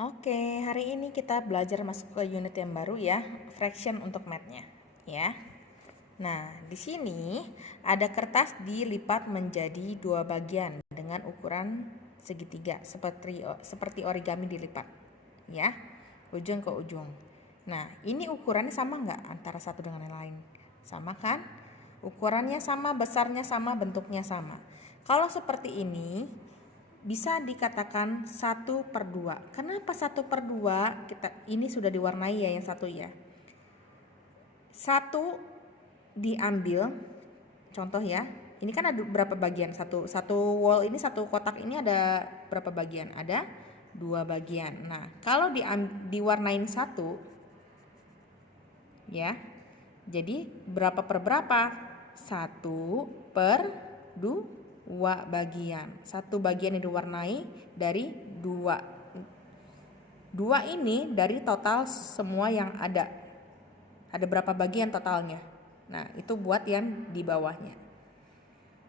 Oke, hari ini kita belajar masuk ke unit yang baru ya, fraction untuk math-nya, ya. Nah, di sini ada kertas dilipat menjadi dua bagian dengan ukuran segitiga seperti origami dilipat, ya, ujung ke ujung. Nah, ini ukurannya sama nggak antara satu dengan yang lain? Sama kan? Ukurannya sama, besarnya sama, bentuknya sama. Kalau seperti ini bisa dikatakan 1/2. Kenapa 1/2? Ini sudah diwarnai ya yang satu ya. Satu diambil, contoh ya. Ini kan ada berapa bagian? Satu wall ini, satu kotak ini ada berapa bagian? Ada 2 bagian. Nah, kalau diwarnain 1 ya. Jadi berapa per berapa? 1/2 bagian. Satu bagian yang diwarnai dari 2. 2 ini dari total semua yang ada. Ada berapa bagian totalnya? Nah, itu buat yang di bawahnya.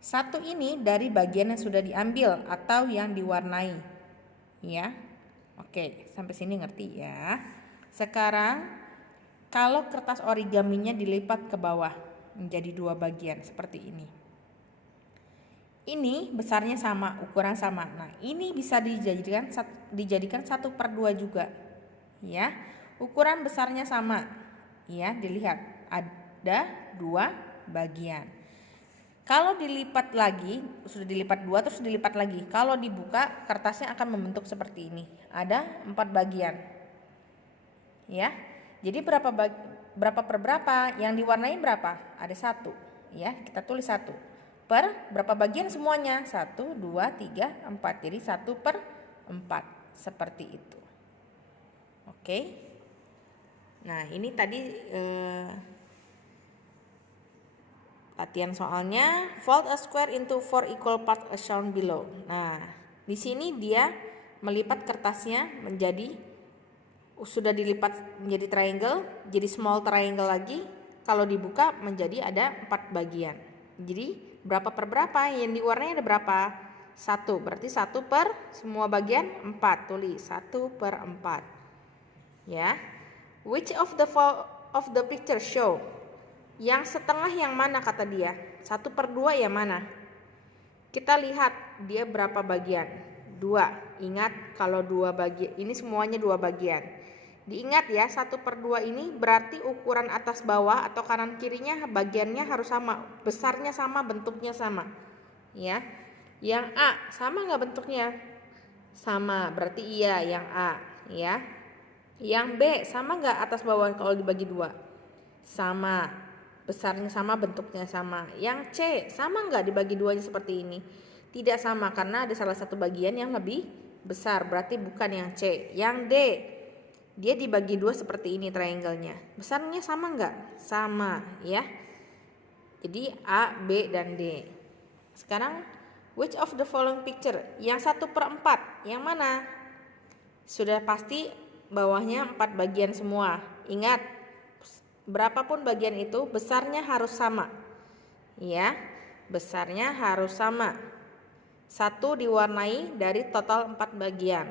1 ini dari bagian yang sudah diambil atau yang diwarnai. Ya. Oke, sampai sini ngerti ya. Sekarang kalau kertas origaminya dilipat ke bawah menjadi 2 bagian seperti ini. Ini besarnya sama, ukuran sama. Nah, ini bisa dijadikan 1/2 juga. Ya. Ukuran besarnya sama. Ya, dilihat ada 2 bagian. Kalau dilipat lagi, sudah dilipat 2 terus dilipat lagi. Kalau dibuka, kertasnya akan membentuk seperti ini. Ada 4 bagian. Ya. Jadi berapa per berapa? Yang diwarnai berapa? Ada 1. Ya, kita tulis 1. Per berapa bagian semuanya? 1, 2, 3, 4. Jadi 1/4. Seperti itu. Oke. Nah, ini tadi latihan soalnya. Fold a square into 4 equal parts as shown below. Nah, di sini dia melipat kertasnya menjadi, sudah dilipat menjadi triangle, jadi small triangle lagi. Kalau dibuka menjadi ada 4 bagian. Jadi berapa per berapa? Yang diwarnai ada berapa? 1. Berarti 1 per semua bagian 4. Tulis 1/4. Ya. Which of the picture show? Yang setengah yang mana kata dia? 1/2 yang mana? Kita lihat dia berapa bagian? 2. Ingat kalau 2 bagian, ini semuanya 2 bagian. Diingat ya, 1/2 ini berarti ukuran atas bawah atau kanan kirinya bagiannya harus sama, besarnya sama, bentuknya sama. Ya. Yang A sama nggak bentuknya? Sama, berarti iya yang A. Ya. Yang B sama nggak atas bawah kalau dibagi 2? Sama, besarnya sama, bentuknya sama. Yang C sama nggak dibagi 2-nya seperti ini? Tidak sama karena ada salah satu bagian yang lebih besar, berarti bukan yang C. Yang D, dia dibagi 2 seperti ini triangle-nya. Besarnya sama nggak? Sama ya. Jadi A, B, dan D. Sekarang which of the following picture? Yang 1/4 yang mana? Sudah pasti bawahnya 4 bagian semua. Ingat, berapapun bagian itu besarnya harus sama. Ya, besarnya harus sama. 1 diwarnai dari total 4 bagian.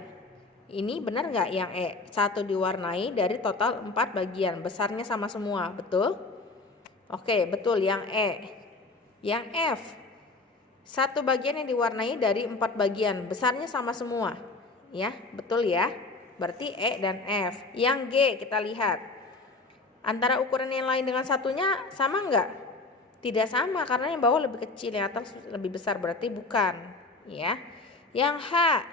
Ini benar nggak yang E? 1 diwarnai dari total 4 bagian. Besarnya sama semua, betul? Oke, betul yang E. Yang F, 1 bagian yang diwarnai dari 4 bagian. Besarnya sama semua. Ya, betul ya? Berarti E dan F. Yang G kita lihat. Antara ukuran yang lain dengan satunya sama enggak? Tidak sama karena yang bawah lebih kecil, yang atas lebih besar, berarti bukan. Ya. Yang H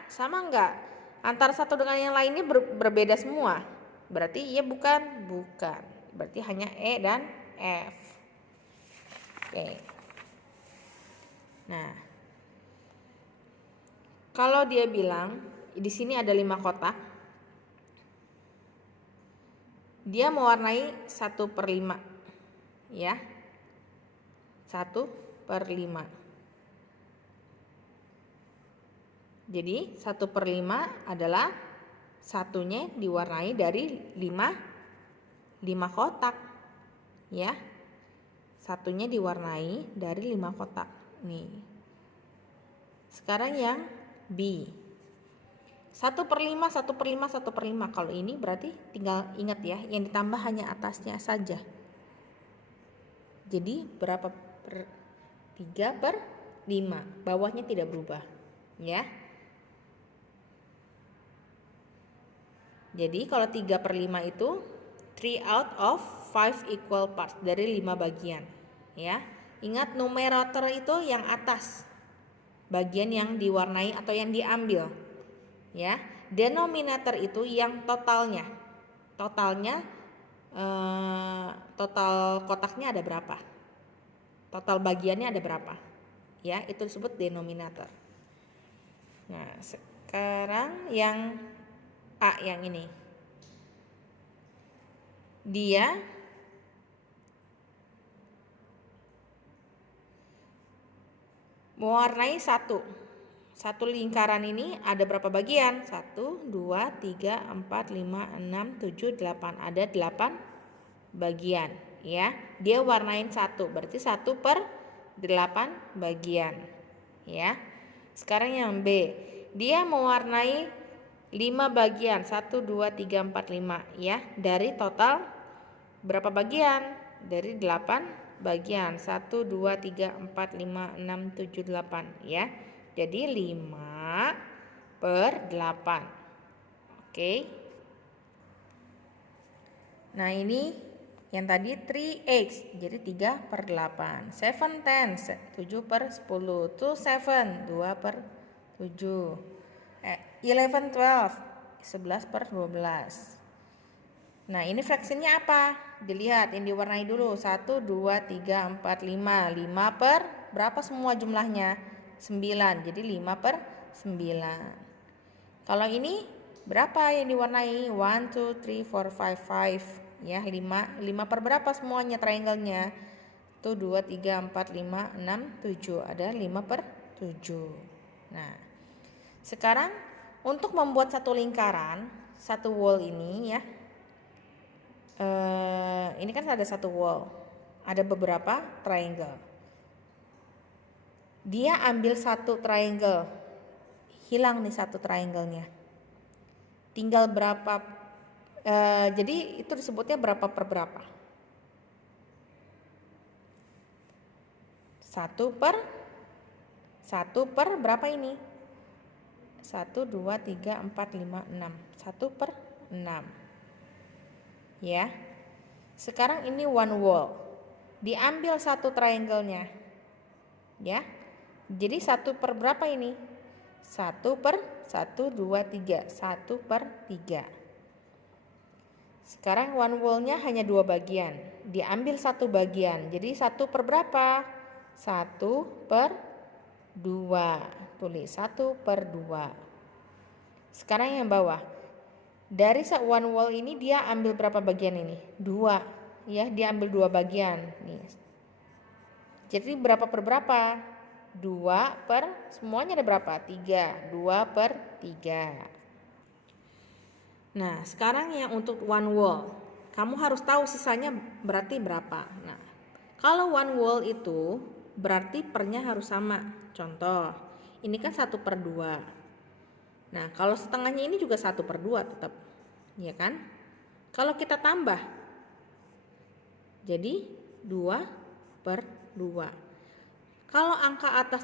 sama enggak? Antara satu dengan yang lainnya berbeda semua. Berarti iya bukan? Bukan. Berarti hanya E dan F. Oke. Nah. Kalau dia bilang di sini ada 5 kotak. Dia mewarnai 1/5 ya, 1/5. Jadi 1/5 adalah satunya diwarnai dari 5 kotak ya. Satunya diwarnai dari 5 kotak nih. Sekarang yang B, 1/5, 1/5, 1/5. Kalau ini berarti tinggal ingat ya, yang ditambah hanya atasnya saja. Jadi berapa 3/5, bawahnya tidak berubah ya. Jadi kalau 3/5 itu 3 out of 5 equal parts, dari 5 bagian ya. Ingat numerator itu yang atas, bagian yang diwarnai atau yang diambil ya. Denominator itu yang totalnya. Total kotaknya ada berapa? Total bagiannya ada berapa? Ya, itu disebut denominator. Nah, sekarang yang A, yang ini. Dia mewarnai satu lingkaran ini ada berapa bagian? 1, 2, 3, 4, 5, 6, 7, 8. Ada 8 bagian ya. Dia warnain 1, berarti 1/8 bagian ya. Sekarang yang B, dia mewarnai 5 bagian, 1, 2, 3, 4, 5 ya. Dari total berapa bagian? Dari 8 bagian, 1, 2, 3, 4, 5, 6, 7, 8 ya. Jadi 5/8. Oke. Nah ini yang tadi 3x, jadi 3/8. 7 10, 7/10. 2 7, 2/7. 11 12, 11/12. Nah ini fraksinya apa? Dilihat yang diwarnai dulu. 1, 2, 3, 4, 5. 5 per berapa semua jumlahnya? 9. Jadi 5/9. Kalau ini berapa yang diwarnai? 1, 2, 3, 4, 5, 5 ya. 5 per berapa semuanya triangle-nya? 1, 2, 3, 4, 5, 6, 7. Ada 5/7. Nah sekarang untuk membuat satu lingkaran, satu wall ini ya, ini kan ada satu wall, ada beberapa triangle. Dia ambil satu triangle, hilang nih satu triangle-nya. Tinggal berapa, jadi itu disebutnya berapa per berapa? 1 per berapa ini? 1, 2, 3, 4, 5, 6. 1/6 ya. Sekarang ini one wall, diambil satu triangle-nya ya. Jadi 1 per berapa ini? 1 per 1, 2, 3. 1/3. Sekarang one wall-nya hanya 2 bagian, diambil satu bagian. Jadi 1 per berapa? 1/2. Tulis 1/2. Sekarang yang bawah, dari one wall ini dia ambil berapa bagian ini? 2 ya, dia ambil 2 bagian nih. Jadi berapa per berapa? 2 per semuanya ada berapa? 3. 2/3. Nah sekarang yang untuk one wall, kamu harus tahu sisanya berarti berapa. Nah kalau one wall itu berarti pernya harus sama. Contoh, ini kan 1/2. Nah kalau setengahnya ini juga 1/2 tetap, ya kan? Kalau kita tambah, jadi 2/2. Kalau angka atas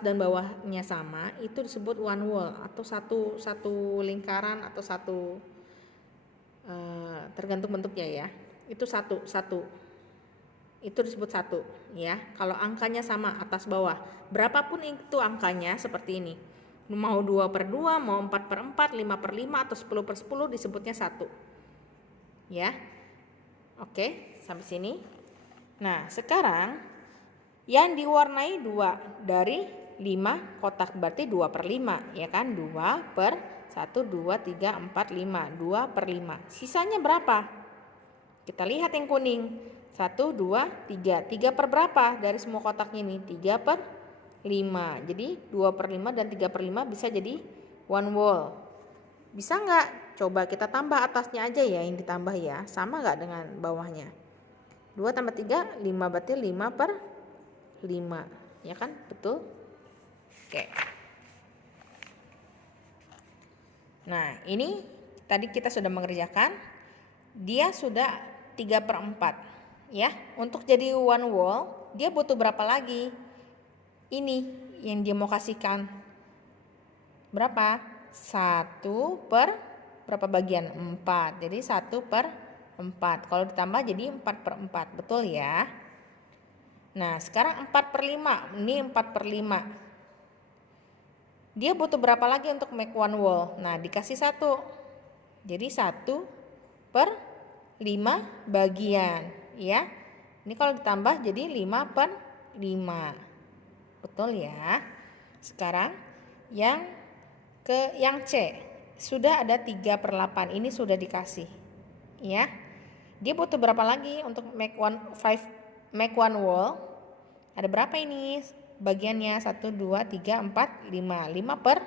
dan bawahnya sama, itu disebut one wall atau satu lingkaran atau tergantung bentuknya ya. Itu satu. Itu disebut satu ya. Kalau angkanya sama atas bawah, berapapun itu angkanya seperti ini. Mau 2/2, mau 4/4, 5/5 atau 10/10 disebutnya satu. Ya. Oke, sampai sini. Nah, sekarang yang diwarnai 2 dari 5 kotak, berarti 2/5 ya kan. 2/1, 2, 3, 4, 5. 2/5. Sisanya berapa? Kita lihat yang kuning. 1, 2, 3. 3 per berapa dari semua kotaknya ini? 3/5. Jadi 2/5 dan 3/5 bisa jadi one wall. Bisa nggak? Coba kita tambah atasnya aja ya, yang ditambah ya. Sama nggak dengan bawahnya? 2 tambah 3, 5, berarti 5/5. Ya kan? Betul? Oke. Nah, ini tadi kita sudah mengerjakan. Dia sudah 3/4. Ya, untuk jadi one wall, dia butuh berapa lagi? Ini yang dia mau kasihkan. Berapa? 1 per berapa bagian? 4. Jadi 1/4. Kalau ditambah jadi 4/4. Betul ya? Nah, sekarang 4/5. Ini 4/5. Dia butuh berapa lagi untuk make one wall? Nah, dikasih 1. Jadi 1/5 bagian. Ya. Ini kalau ditambah jadi 5/5. Betul ya? Sekarang yang C. Sudah ada 3/8. Ini sudah dikasih. Ya. Dia butuh berapa lagi untuk make one wall? Ada berapa ini bagiannya? 1, 2, 3, 4, 5. 5 per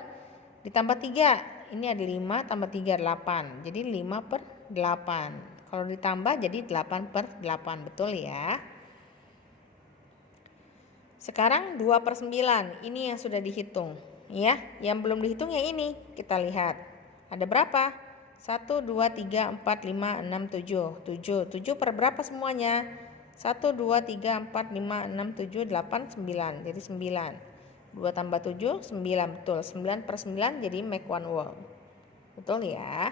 ditambah 3. Ini ada 5 tambah 3, 8. Jadi 5/8. Kalau ditambah jadi 8/8. Betul ya? Sekarang 2/9. Ini yang sudah dihitung. Ya, yang belum dihitung yang ini. Kita lihat. Ada berapa? 1, 2, 3, 4, 5, 6, 7. 7 per berapa semuanya? 1, 2, 3, 4, 5, 6, 7, 8, 9. Jadi 9. 2 tambah 7, 9. Betul. 9/9 jadi make one wall. Betul ya?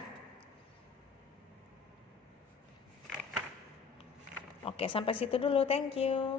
Oke, sampai situ dulu. Thank you.